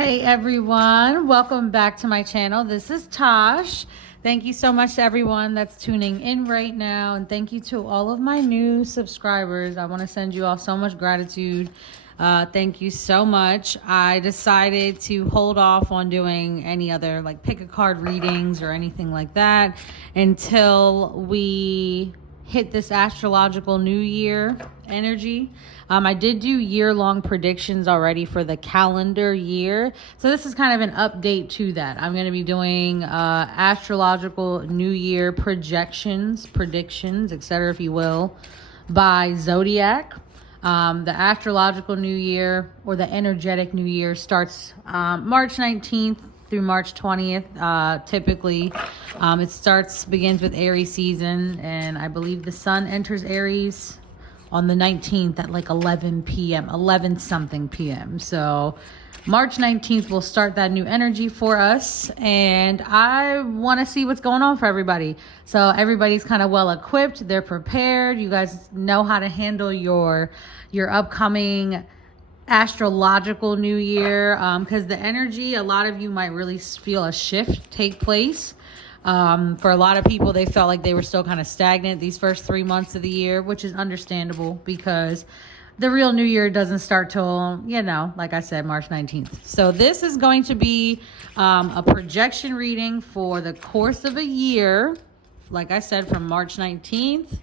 Hey everyone, welcome back to my channel. This is Tosh. Thank you so much to everyone that's tuning in right now, and thank you to all of my new subscribers. I want to send you all so much gratitude. Thank you so much. I decided to hold off on doing any other like pick a card readings or anything like that until we hit this astrological new year energy. I did do year-long predictions already for the calendar year. So this is kind of an update to that. I'm going to be doing astrological new year predictions, etc., if you will, by Zodiac. The astrological new year, or the energetic new year, starts March 19th through March 20th. Typically, it begins with Aries season, and I believe the sun enters Aries on the 19th at like 11 something p.m. So March 19th will start that new energy for us, and I want to see what's going on for everybody. So everybody's kind of well equipped, they're prepared, you guys know how to handle your upcoming astrological new year, because the energy, a lot of you might really feel a shift take place. For a lot of people, they felt like they were still kind of stagnant these first 3 months of the year, which is understandable because the real new year doesn't start till, like I said, March 19th. So this is going to be a projection reading for the course of a year, like I said, from March 19th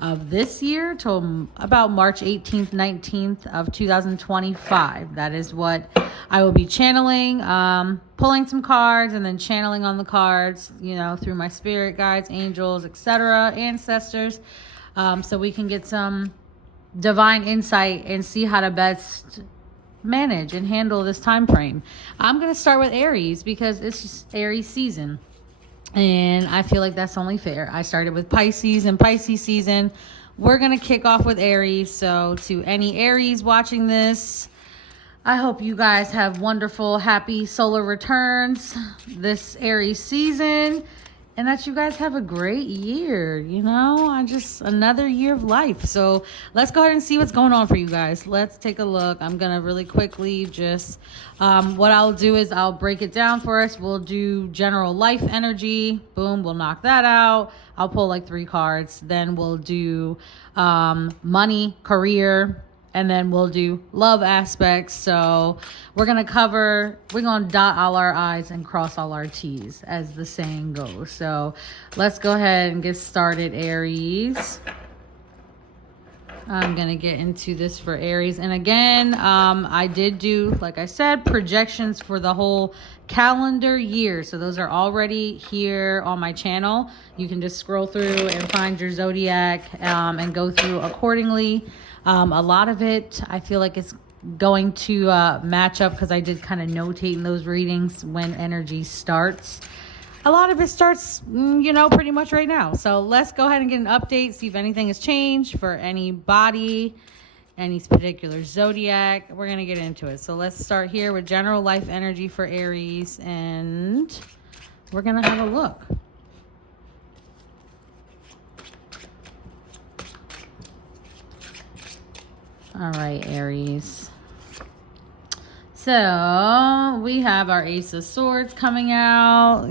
of this year till about March 18th, 19th of 2025. That is what I will be channeling, pulling some cards and then channeling on the cards, through my spirit guides, angels, etc., ancestors, so we can get some divine insight and see how to best manage and handle this time frame. I'm going to start with Aries because it's just Aries season. And I feel like that's only fair. I started with Pisces and Pisces season. We're going to kick off with Aries. So to any Aries watching this, I hope you guys have wonderful, happy solar returns this Aries season. And that you guys have a great year, another year of life. So let's go ahead and see what's going on for you guys. Let's take a look. I'm going to really quickly just, what I'll do is I'll break it down for us. We'll do general life energy. Boom, we'll knock that out. I'll pull like 3 cards. Then we'll do money, career, and then we'll do love aspects. So we're going to dot all our I's and cross all our T's, as the saying goes. So let's go ahead and get started, Aries. I'm going to get into this for Aries. And again, I did do, like I said, projections for the whole calendar year. So those are already here on my channel. You can just scroll through and find your Zodiac and go through accordingly. A lot of it, I feel like it's going to match up because I did kind of notate in those readings when energy starts. A lot of it starts, pretty much right now. So let's go ahead and get an update, see if anything has changed for anybody, any particular Zodiac. We're going to get into it. So let's start here with general life energy for Aries, and we're going to have a look. All right, Aries. So we have our Ace of Swords coming out.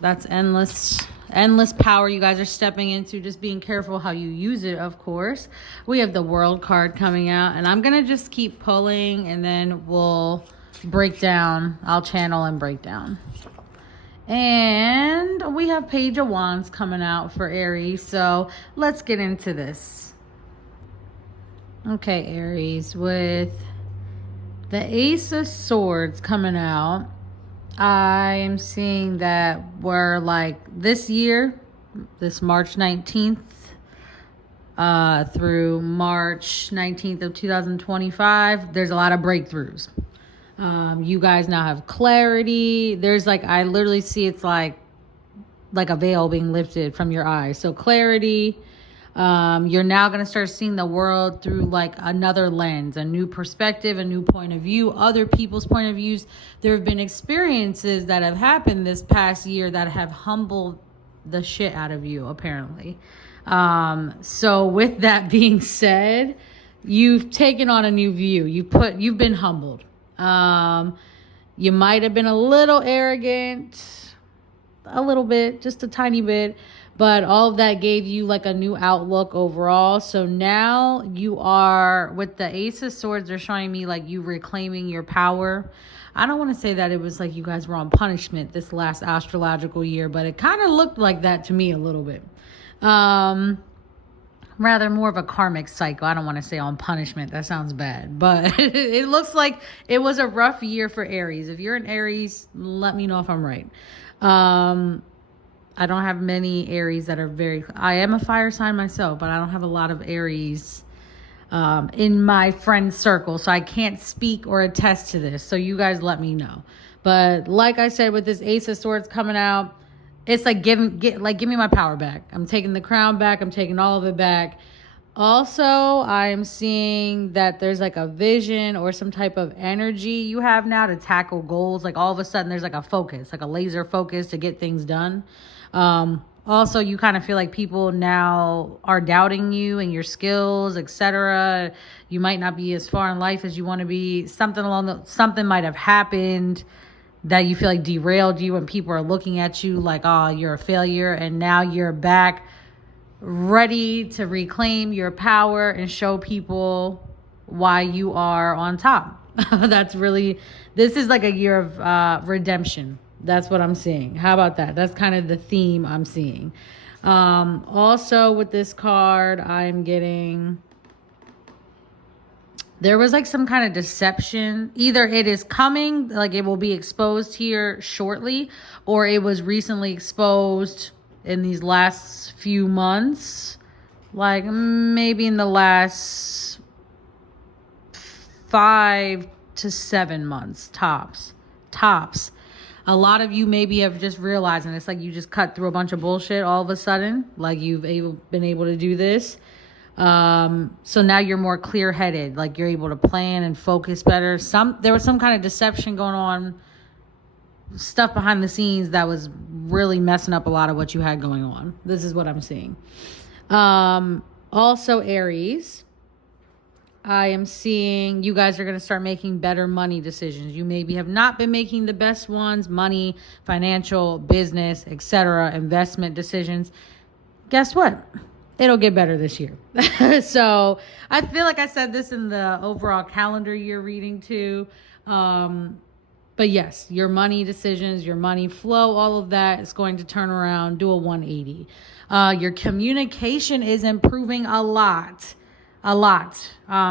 That's endless power you guys are stepping into. Just being careful how you use it, of course. We have the World card coming out, and I'm going to just keep pulling, and then we'll break down. I'll channel and break down. And we have Page of Wands coming out for Aries. So let's get into this. Okay, Aries, with the Ace of Swords coming out, I am seeing that we're like this year, this March 19th through March 19th of 2025, there's a lot of breakthroughs. You guys now have clarity. There's I literally see it's like a veil being lifted from your eyes. So clarity. You're now going to start seeing the world through another lens, a new perspective, a new point of view, other people's point of views. There have been experiences that have happened this past year that have humbled the shit out of you, apparently. So with that being said, you've taken on a new view. You've been humbled. You might have been a little arrogant, a little bit, just a tiny bit, but all of that gave you like a new outlook overall. So now you are, with the Ace of Swords, they're showing me like you reclaiming your power. I don't want to say that it was like you guys were on punishment this last astrological year, but it kind of looked like that to me a little bit. Rather more of a karmic cycle. I don't want to say on punishment. That sounds bad. But it looks like it was a rough year for Aries. If you're an Aries, let me know if I'm right. I don't have many Aries that are very... I am a fire sign myself, but I don't have a lot of Aries in my friend circle. So I can't speak or attest to this. So you guys let me know. But like I said, with this Ace of Swords coming out, it's like give me my power back. I'm taking the crown back. I'm taking all of it back. Also, I'm seeing that there's like a vision or some type of energy you have now to tackle goals. Like all of a sudden there's like a focus, like a laser focus to get things done. Also, you kind of feel like people now are doubting you and your skills, etc. You might not be as far in life as you want to be. Something might have happened that you feel like derailed you, and people are looking at you like, oh, you're a failure. And now you're back ready to reclaim your power and show people why you are on top. This is like a year of redemption. That's what I'm seeing. How about that? That's kind of the theme I'm seeing. Also with this card, I'm getting... There was like some kind of deception. Either it is coming, like it will be exposed here shortly, or it was recently exposed in these last few months. Like maybe in the last 5 to 7 months, tops. A lot of you maybe have just realized, and it's like you just cut through a bunch of bullshit all of a sudden. Like you've been able to do this. So now you're more clear-headed, like you're able to plan and focus better. There was some kind of deception going on, stuff behind the scenes that was really messing up a lot of what you had going on. This is what I'm seeing. Also Aries, I am seeing you guys are going to start making better money decisions. You maybe have not been making the best ones, money, financial, business, etc., investment decisions. Guess what? It'll get better this year. So I feel like I said this in the overall calendar year reading too. But yes, your money decisions, your money flow, all of that is going to turn around, do a 180. Your communication is improving a lot.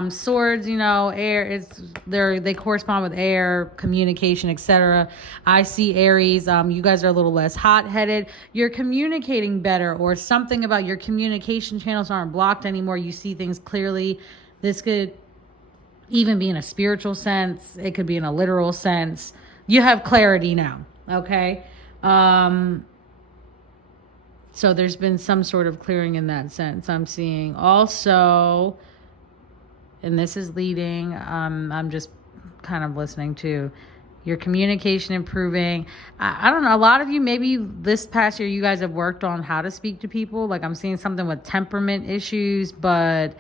Swords, air, they correspond with air, communication, etc. I see Aries, you guys are a little less hot-headed. You're communicating better, or something about your communication channels aren't blocked anymore. You see things clearly. This could even be in a spiritual sense. It could be in a literal sense. You have clarity now, okay? So there's been some sort of clearing in that sense. I'm seeing also, and this is leading, I'm just kind of listening to your communication improving. I don't know, a lot of you, maybe this past year, you guys have worked on how to speak to people. Like I'm seeing something with temperament issues, but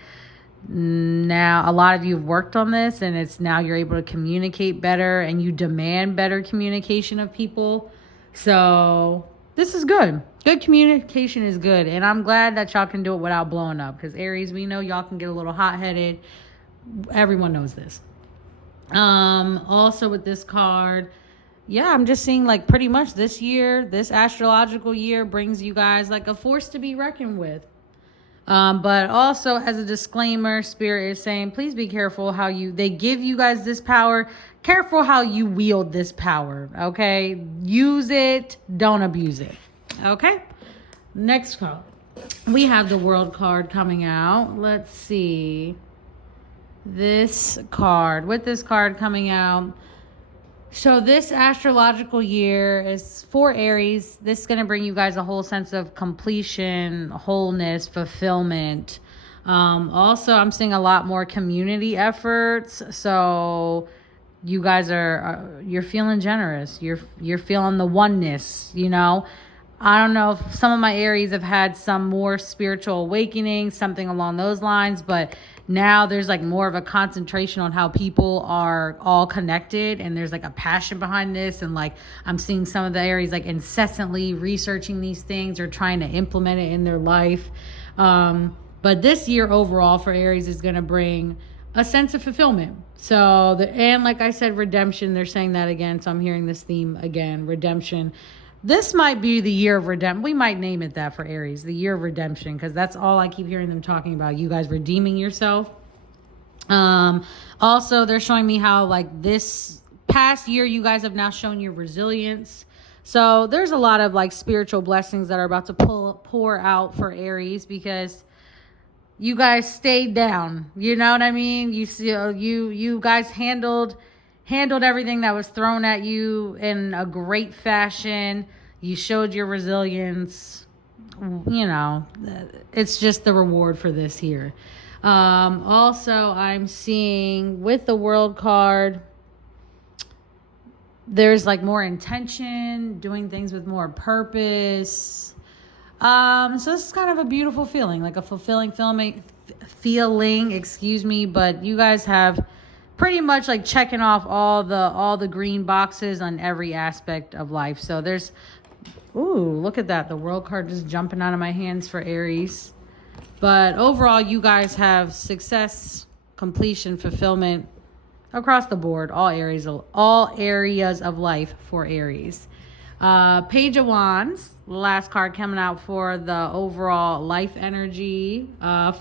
now a lot of you have worked on this, and it's now you're able to communicate better, and you demand better communication of people. So this is good. Good communication is good. And I'm glad that y'all can do it without blowing up. Because Aries, we know y'all can get a little hot-headed. Everyone knows this. Also with this card, yeah, I'm just seeing like pretty much this year, this astrological year brings you guys like a force to be reckoned with. But also as a disclaimer, Spirit is saying, please be careful how they give you guys this power. Careful how you wield this power, okay? Use it, don't abuse it, okay? Next card. We have the World card coming out. Let's see. This card. With this card coming out, so this astrological year is for Aries. This is going to bring you guys a whole sense of completion, wholeness, fulfillment. Also, I'm seeing a lot more community efforts. So you guys you're feeling generous. You're feeling the oneness, I don't know if some of my Aries have had some more spiritual awakening, something along those lines, but now there's like more of a concentration on how people are all connected, and there's like a passion behind this. And like I'm seeing some of the Aries like incessantly researching these things or trying to implement it in their life. But this year overall for Aries is going to bring a sense of fulfillment. So and like I said, redemption, they're saying that again. So I'm hearing this theme again, redemption. This might be the year of redemption. We might name it that for Aries, the year of redemption, because that's all I keep hearing them talking about. You guys redeeming yourself. Also, they're showing me how like this past year, you guys have now shown your resilience. So there's a lot of like spiritual blessings that are about to pour out for Aries, because you guys stayed down. You know what I mean? You guys handled everything that was thrown at you in a great fashion. You showed your resilience. You know, it's just the reward for this here. Also, I'm seeing with the World card, there's like more intention, doing things with more purpose. So this is kind of a beautiful feeling, like a fulfilling feeling, excuse me. But you guys have pretty much like checking off all the green boxes on every aspect of life. So there's, ooh, look at that. The World card just jumping out of my hands for Aries. But overall, you guys have success, completion, fulfillment across the board, all areas of life for Aries. Page of Wands, last card coming out for the overall life energy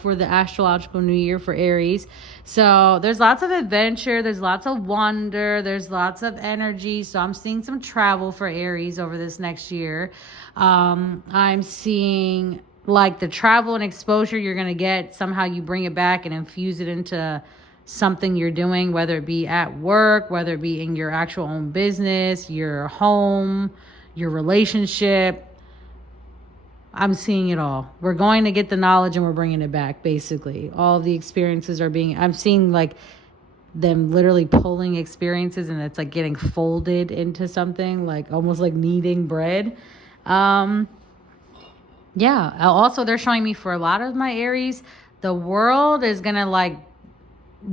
for the astrological new year for Aries. So there's lots of adventure, there's lots of wonder, there's lots of energy. So I'm seeing some travel for Aries over this next year. I'm seeing like the travel and exposure you're going to get, somehow you bring it back and infuse it into something you're doing, whether it be at work, whether it be in your actual own business, your home, your relationship. I'm seeing it all. We're going to get the knowledge and we're bringing it back, basically. All of the experiences are being, I'm seeing like them literally pulling experiences and it's like getting folded into something, like almost like kneading bread. Yeah. Also, they're showing me for a lot of my Aries, the world is going to like,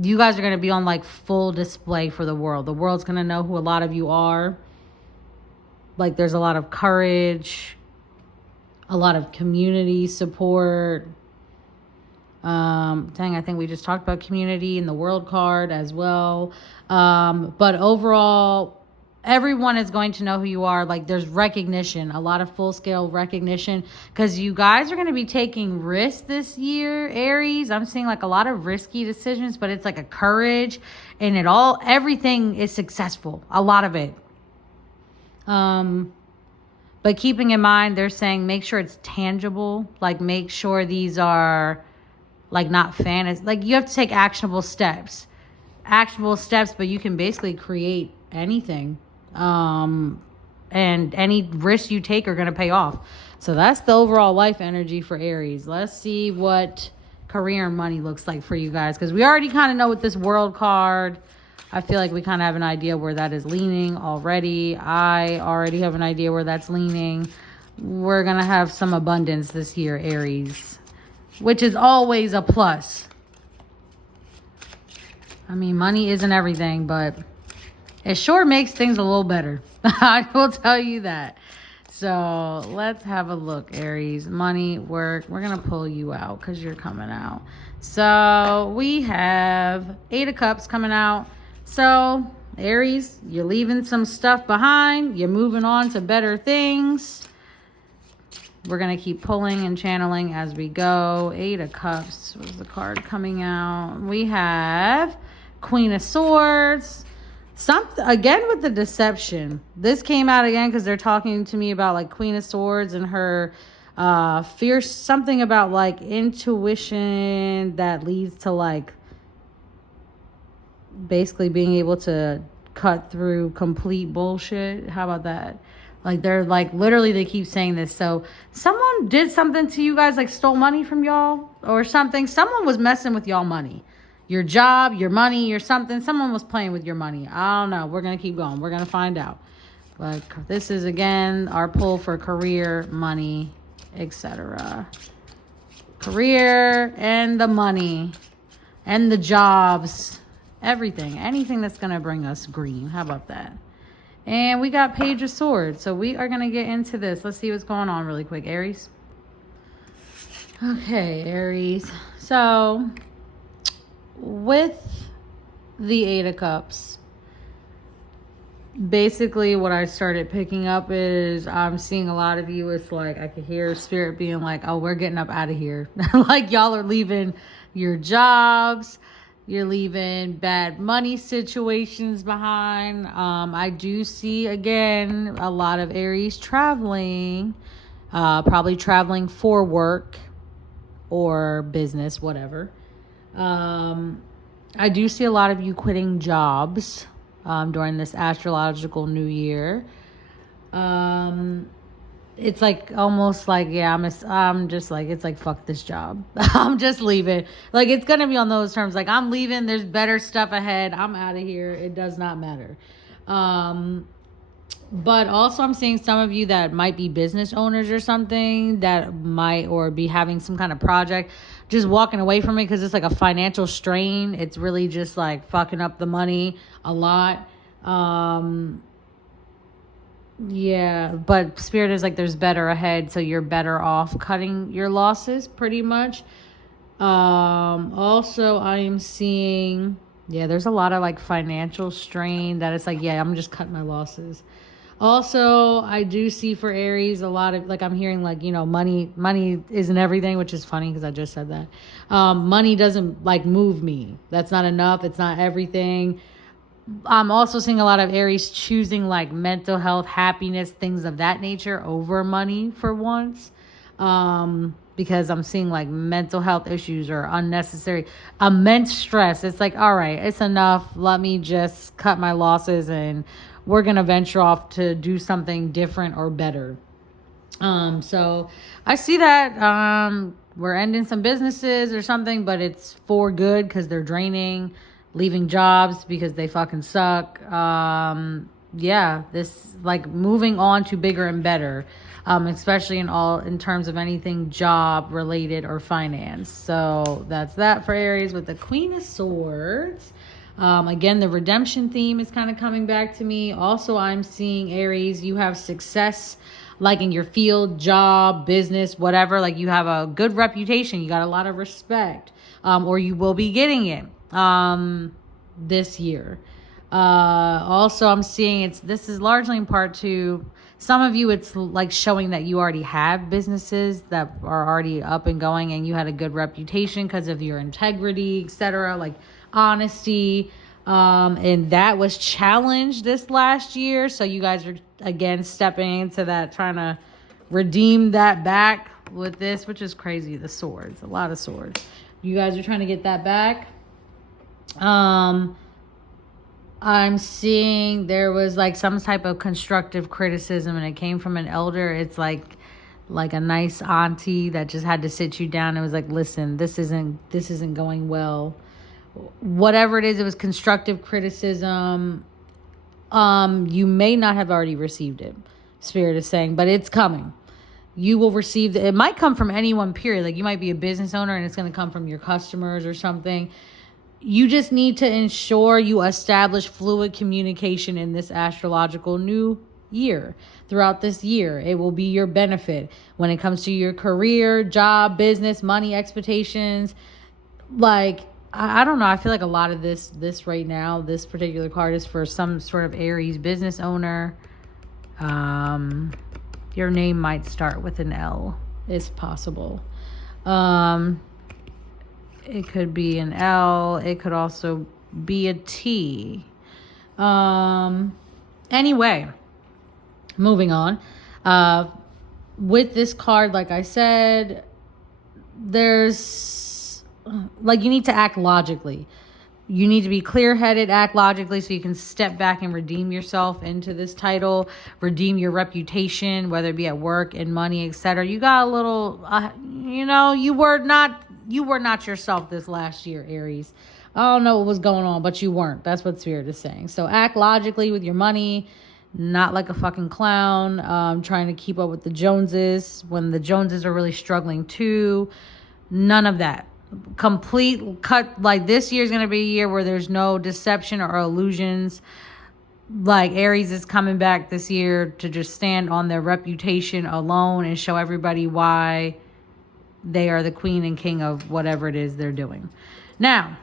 you guys are going to be on like full display for the world. The world's going to know who a lot of you are. Like there's a lot of courage, a lot of community support. I think we just talked about community in the World card as well. But overall, everyone is going to know who you are. Like there's recognition, a lot of full scale recognition, because you guys are going to be taking risks this year, Aries. I'm seeing like a lot of risky decisions, but it's like a courage, and everything is successful, a lot of it. But keeping in mind, they're saying make sure it's tangible, like make sure these are like not fantasy. Like you have to take actionable steps, but you can basically create anything. And any risks you take are going to pay off. So that's the overall life energy for Aries. Let's see what career and money looks like for you guys, because we already kind of know with this World card, I feel like we kind of have an idea where that is leaning already. I already have an idea where that's leaning. We're going to have some abundance this year, Aries, which is always a plus. I mean, money isn't everything, but it sure makes things a little better. I will tell you that. So let's have a look, Aries. Money, work. We're going to pull you out because you're coming out. So we have 8 of Cups coming out. So Aries, you're leaving some stuff behind. You're moving on to better things. We're going to keep pulling and channeling as we go. 8 of Cups was the card coming out. We have Queen of Swords. Something again with the deception. This came out again because they're talking to me about like Queen of Swords and her fierce, something about like intuition that leads to like basically being able to cut through complete bullshit. How about that? Like they're like literally they keep saying this. So someone did something to you guys, like stole money from y'all or something. Someone was messing with y'all money. Your job, your money, your something. Someone was playing with your money. I don't know. We're going to keep going. We're going to find out. But this is, again, our pull for career, money, etc. Career and the money. and the jobs, everything, anything that's going to bring us green. How about that? And we got Page of Swords. So we are going to get into this. Let's see what's going on really quick, Aries. Okay, Aries. So with the Eight of Cups, basically what I started picking up is I'm seeing a lot of you. It's like I could hear Spirit being like, oh, we're getting up out of here. Like y'all are leaving your jobs. You're leaving bad money situations behind. I do see, again, a lot of Aries traveling, probably traveling for work or business, whatever. I do see a lot of you quitting jobs during this astrological new year. It's like almost like, yeah, I'm just like, it's like, fuck this job. I'm just leaving. Like, it's going to be on those terms. Like, I'm leaving. There's better stuff ahead. I'm out of here. It does not matter. But also I'm seeing some of you that might be business owners or something that might, or be having some kind of project, just walking away from it because it's like a financial strain. It's really just like fucking up the money a lot. Yeah, but Spirit is like there's better ahead, so you're better off cutting your losses pretty much. Also I am seeing, yeah, there's a lot of like financial strain that it's like, yeah, I'm just cutting my losses. Also, I do see for Aries a lot of like, I'm hearing like, you know, money isn't everything, which is funny because I just said that. Money doesn't like move me. That's not enough. It's not everything. I'm also seeing a lot of Aries choosing like mental health, happiness, things of that nature over money for once. Because I'm seeing like mental health issues or unnecessary, immense stress. It's like, all right, it's enough. Let me just cut my losses and we're going to venture off to do something different or better. So I see that, we're ending some businesses or something, but it's for good because they're draining, leaving jobs because they fucking suck. Yeah, this like moving on to bigger and better, especially in terms of anything job related or finance. So that's that for Aries with the Queen of Swords. Again, the redemption theme is kind of coming back to me. Also, I'm seeing Aries, you have success like in your field, job, business, whatever. Like you have a good reputation. You got a lot of respect, or you will be getting it this year. Also, I'm seeing this is largely in part to some of you. It's like showing that you already have businesses that are already up and going and you had a good reputation because of your integrity, etc. Like honesty. And that was challenged this last year. So you guys are again stepping into that, trying to redeem that back with this, which is crazy. The swords, a lot of swords. You guys are trying to get that back. I'm seeing there was like some type of constructive criticism and it came from an elder. It's like a nice auntie that just had to sit you down and was like, listen, this isn't going well. Whatever it is, it was constructive criticism. You may not have already received it, Spirit is saying, but it's coming. You will receive it. It might come from anyone, period. Like you might be a business owner and it's going to come from your customers or something. You just need to ensure you establish fluid communication in this astrological new year. Throughout this year, it will be your benefit when it comes to your career, job, business, money, expectations. Like, I don't know. I feel like a lot of this right now, this particular card is for some sort of Aries business owner. Your name might start with an L. It's possible. It could be an L. It could also be a T. Anyway, moving on. With this card, like I said, there's like you need to act logically. You need to be clear-headed, act logically so you can step back and redeem yourself into this title, redeem your reputation, whether it be at work and money, etc. You got a little, you were not yourself this last year, Aries. I don't know what was going on, but you weren't. That's what Spirit is saying. So act logically with your money, not like a fucking clown, trying to keep up with the Joneses when the Joneses are really struggling too. None of that. complete cut. Like this year's going to be a year where there's no deception or illusions. Like Aries is coming back this year to just stand on their reputation alone and show everybody why they are the queen and king of whatever it is they're doing. Now,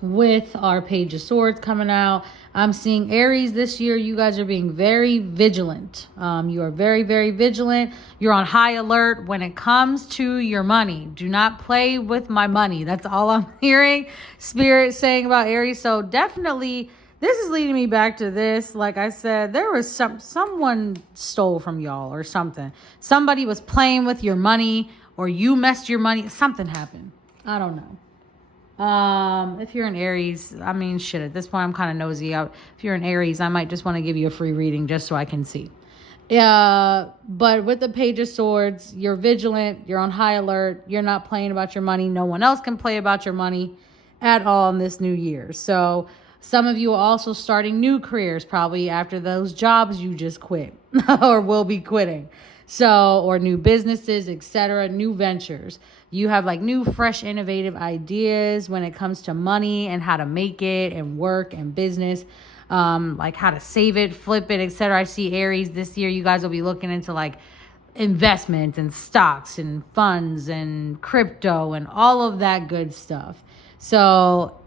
with our Page of Swords coming out, I'm seeing Aries this year. You guys are being very vigilant. You are very, very vigilant. You're on high alert when it comes to your money. Do not play with my money. That's all I'm hearing Spirit saying about Aries. So definitely, this is leading me back to this. Like I said, there was someone stole from y'all or something. Somebody was playing with your money, or you messed your money. Something happened. I don't know. If you're an Aries, I mean, shit, at this point, I'm kind of nosy out. If you're an Aries, I might just want to give you a free reading just so I can see. But with the Page of Swords, you're vigilant. You're on high alert. You're not playing about your money. No one else can play about your money at all in this new year. So some of you are also starting new careers probably after those jobs you just quit or will be quitting. So, or new businesses, etc., new ventures. You have like new, fresh, innovative ideas when it comes to money and how to make it and work and business, like how to save it, flip it, etc. I see Aries this year. You guys will be looking into like investment and stocks and funds and crypto and all of that good stuff. So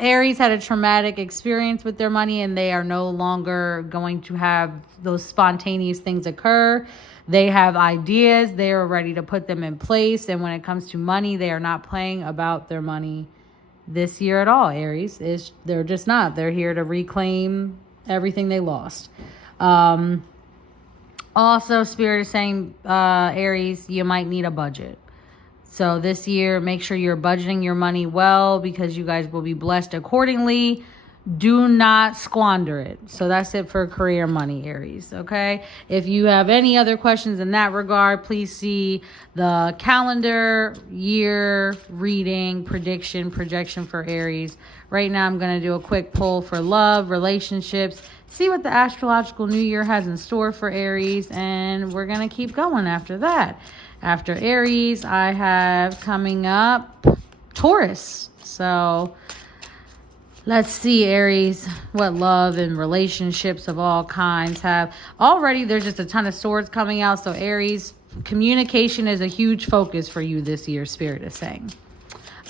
Aries had a traumatic experience with their money, and they are no longer going to have those spontaneous things occur. They have ideas. They are ready to put them in place. And when it comes to money, they are not playing about their money this year at all. Aries they're just not. They're here to reclaim everything they lost. Also, Spirit is saying, Aries, you might need a budget. So this year, make sure you're budgeting your money well, because you guys will be blessed accordingly. Do not squander it. So that's it for career money, Aries. Okay. If you have any other questions in that regard, please see the calendar year reading projection for Aries. Right now, I'm going to do a quick poll for love, relationships, see what the astrological new year has in store for Aries. And we're going to keep going after that. After Aries, I have coming up Taurus. So let's see, Aries, what love and relationships of all kinds have. Already, there's just a ton of swords coming out. So Aries, communication is a huge focus for you this year, Spirit is saying.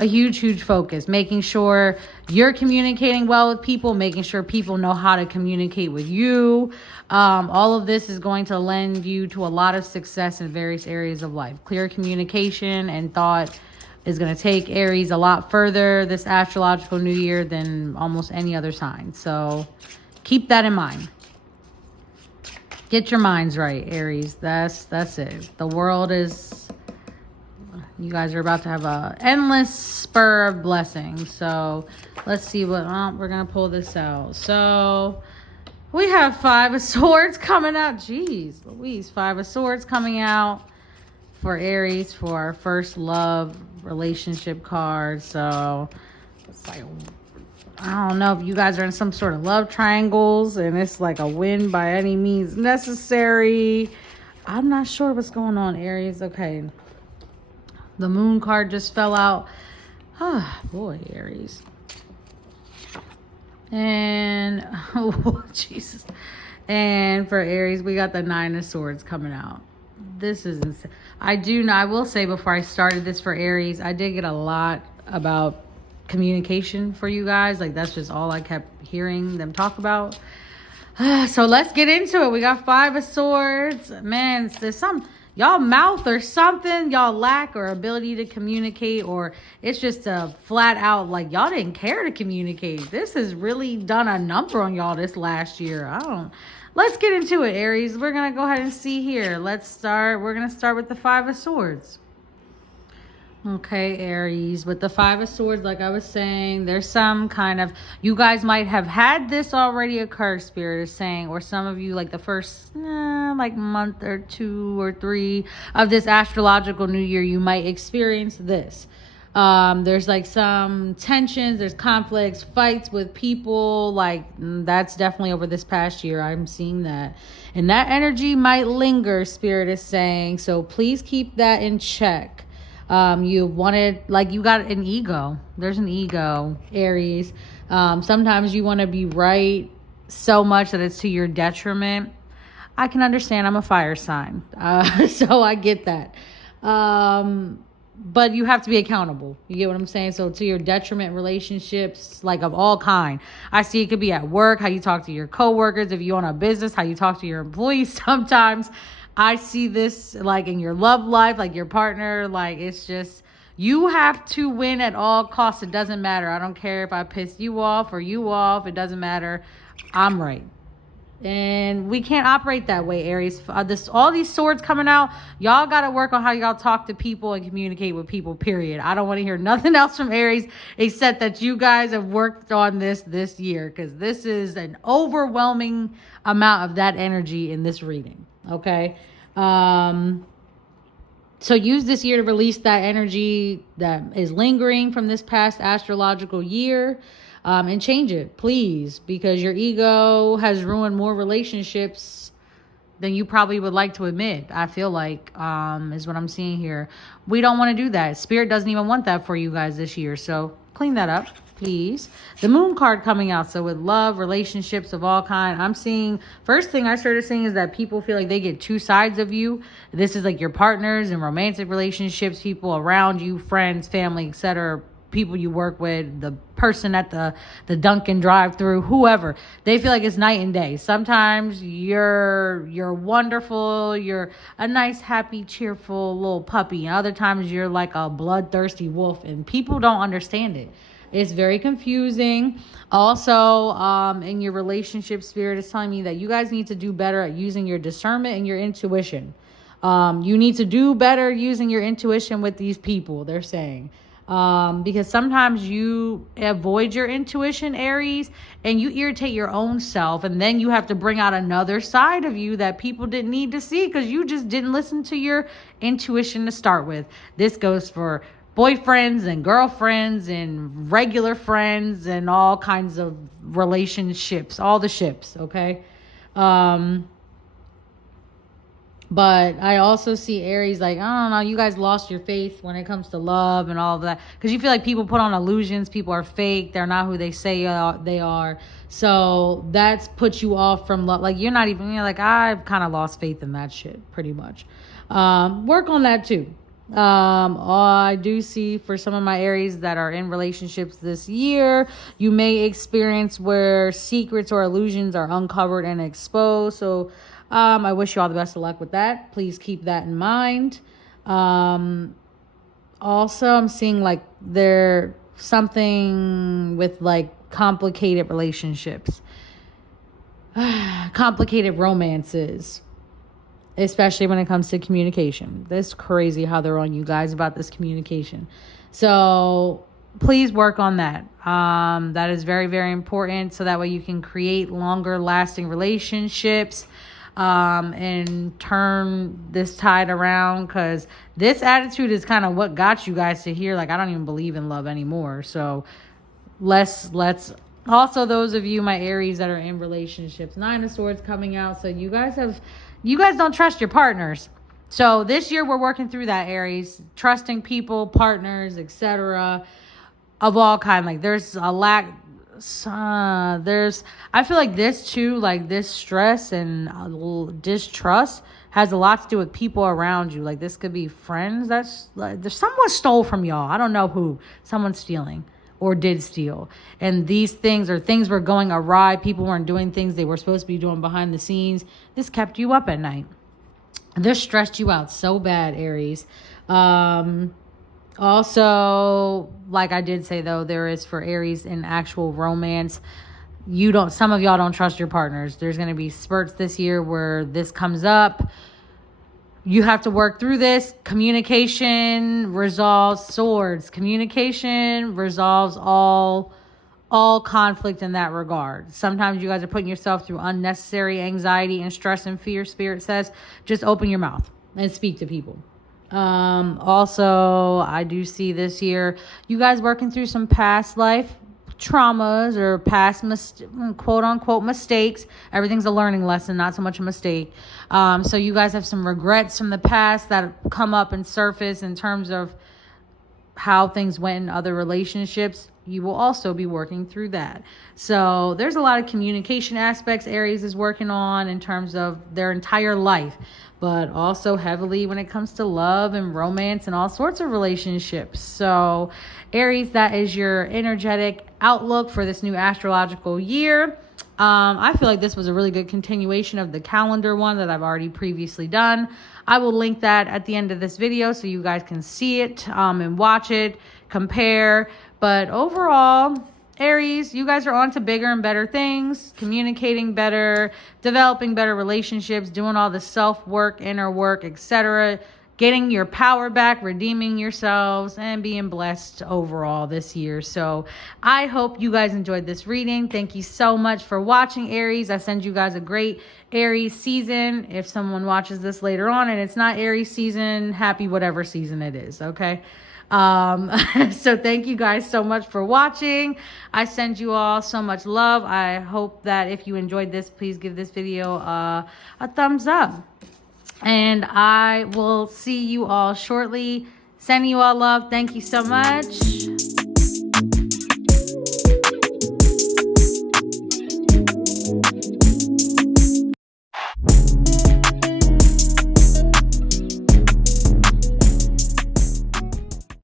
A huge, huge focus. Making sure you're communicating well with people. Making sure people know how to communicate with you. All of this is going to lend you to a lot of success in various areas of life. Clear communication and thought is going to take Aries a lot further this astrological new year than almost any other sign. So keep that in mind. Get your minds right, Aries. That's it. The world is... You guys are about to have a endless spur of blessings. So let's see what... we're going to pull this out. So we have Five of Swords coming out. Jeez Louise. Five of Swords coming out for Aries for our first love relationship card. So it's like... I don't know if you guys are in some sort of love triangles and it's like a win by any means necessary. I'm not sure what's going on, Aries. Okay. The moon card just fell out. Ah, boy, Aries. And, oh, Jesus. And for Aries, we got the Nine of Swords coming out. This is insane. I will say before I started this for Aries, I did get a lot about communication for you guys. Like, that's just all I kept hearing them talk about. So let's get into it. We got Five of Swords. Man, there's some... Y'all mouth or something, y'all lack or ability to communicate, or it's just a flat out like y'all didn't care to communicate. This has really done a number on y'all this last year. Let's get into it, Aries. We're going to go ahead and see here. We're going to start with the Five of Swords. Okay, Aries, with the Five of Swords, like I was saying, there's some kind of, you guys might have had this already occur, Spirit is saying, or some of you, like the first like month or 2 or 3 of this astrological new year, you might experience this. There's like some tensions, there's conflicts, fights with people, like that's definitely over this past year. I'm seeing that. And that energy might linger, Spirit is saying, so please keep that in check. You wanted, like, you got an ego. There's an ego, Aries. Sometimes you want to be right so much that it's to your detriment. I can understand. I'm a fire sign. So I get that. But you have to be accountable. You get what I'm saying? So to your detriment, relationships, like, of all kind. I see it could be at work, how you talk to your coworkers. If you own a business, how you talk to your employees. Sometimes I see this, like, in your love life, like your partner. Like, it's just, you have to win at all costs. It doesn't matter. I don't care if I piss you off or you off. It doesn't matter. I'm right. And we can't operate that way, Aries. All these swords coming out, y'all got to work on how y'all talk to people and communicate with people, period. I don't want to hear nothing else from Aries except that you guys have worked on this year, because this is an overwhelming amount of that energy in this reading, okay? So use this year to release that energy that is lingering from this past astrological year. And change it, please, because your ego has ruined more relationships than you probably would like to admit. I feel like, is what I'm seeing here. We don't want to do that. Spirit doesn't even want that for you guys this year. So clean that up, please. The Moon card coming out. So with love, relationships of all kind, I'm seeing, first thing I started seeing is that people feel like they get two sides of you. This is like your partners and romantic relationships, people around you, friends, family, etc., people you work with, the person at the Dunkin' drive-through, whoever. They feel like it's night and day. Sometimes you're wonderful, you're a nice, happy, cheerful little puppy, and other times you're like a bloodthirsty wolf, and people don't understand it. It's very confusing. Also, in your relationship, Spirit is telling me that you guys need to do better at using your discernment and your intuition. You need to do better using your intuition with these people, they're saying. Because sometimes you avoid your intuition, Aries, and you irritate your own self, and then you have to bring out another side of you that people didn't need to see because you just didn't listen to your intuition to start with. This goes for boyfriends and girlfriends and regular friends and all kinds of relationships, all the ships, okay? But I also see Aries like, I don't know, you guys lost your faith when it comes to love and all of that. Because you feel like people put on illusions. People are fake. They're not who they say they are. So that's put you off from love. Like, you're not even, you're like, I've kind of lost faith in that shit, pretty much. Work on that too. I do see for some of my Aries that are in relationships this year, you may experience where secrets or illusions are uncovered and exposed. So I wish you all the best of luck with that. Please keep that in mind. Also, I'm seeing like there's something with like complicated relationships, complicated romances, especially when it comes to communication. It's crazy how they're on you guys about this communication. So please work on that. That is very, very important. So that way you can create longer lasting relationships. And turn this tide around, because this attitude is kind of what got you guys to here. Like, I don't even believe in love anymore. So let's also, those of you, my Aries, that are in relationships, 9 of Swords coming out. So you guys don't trust your partners. So this year we're working through that, Aries, trusting people, partners, etc., of all kind. Like, there's a lack. I feel like this too, like this stress and distrust has a lot to do with people around you. Like, this could be friends. That's like, there's someone stole from y'all. I don't know who. Someone's stealing or did steal. And these things were going awry. People weren't doing things they were supposed to be doing behind the scenes. This kept you up at night. This stressed you out so bad, Aries. Also, like I did say, though, there is for Aries in actual romance, some of y'all don't trust your partners. There's going to be spurts this year where this comes up. You have to work through this. Communication resolves swords. Communication resolves all conflict in that regard. Sometimes you guys are putting yourself through unnecessary anxiety and stress and fear. Spirit says, just open your mouth and speak to people. Also, I do see this year you guys working through some past life traumas or past quote unquote mistakes. Everything's a learning lesson, not so much a mistake. So you guys have some regrets from the past that come up and surface in terms of how things went in other relationships, you will also be working through that. So there's a lot of communication aspects Aries is working on in terms of their entire life, but also heavily when it comes to love and romance and all sorts of relationships. So Aries, that is your energetic outlook for this new astrological year. I feel like this was a really good continuation of the calendar one that I've already previously done. I will link that at the end of this video so you guys can see it and watch it, compare. But overall, Aries, you guys are on to bigger and better things, communicating better, developing better relationships, doing all the self-work, inner work, etc., getting your power back, redeeming yourselves, and being blessed overall this year. So I hope you guys enjoyed this reading. Thank you so much for watching, Aries. I send you guys a great Aries season. If someone watches this later on and it's not Aries season, happy whatever season it is, okay? So thank you guys so much for watching. I send you all so much love. I hope that if you enjoyed this, please give this video a thumbs up. And I will see you all shortly. Sending you all love. Thank you so much.